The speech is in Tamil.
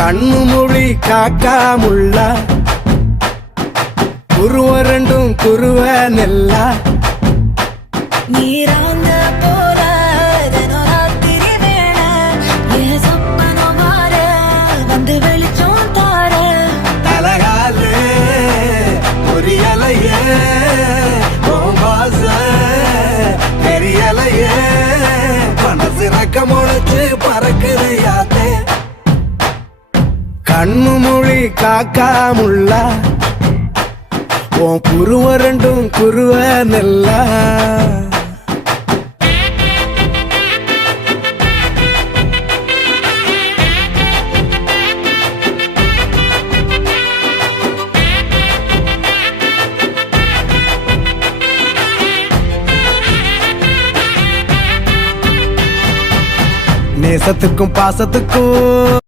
கண்ணு மொழி காக்காமுள்ள குருவ ரெண்டும் குருவ நெல்லா நீராங்க போல தினராத்திரி வேண என் சொப்பனம் மாற வந்து வெளிச்சம் தார தலகாலே பொரியலையே ஓம்பாச பெரியலையே மனசு ரக்க முளைச்சு பறக்குது யாத்தே கண்ணு மொழி காக்காமுள்ள உன் குருவ ரெண்டும் குருவ நெல்லா நேசத்துக்கும் பாசத்துக்கும்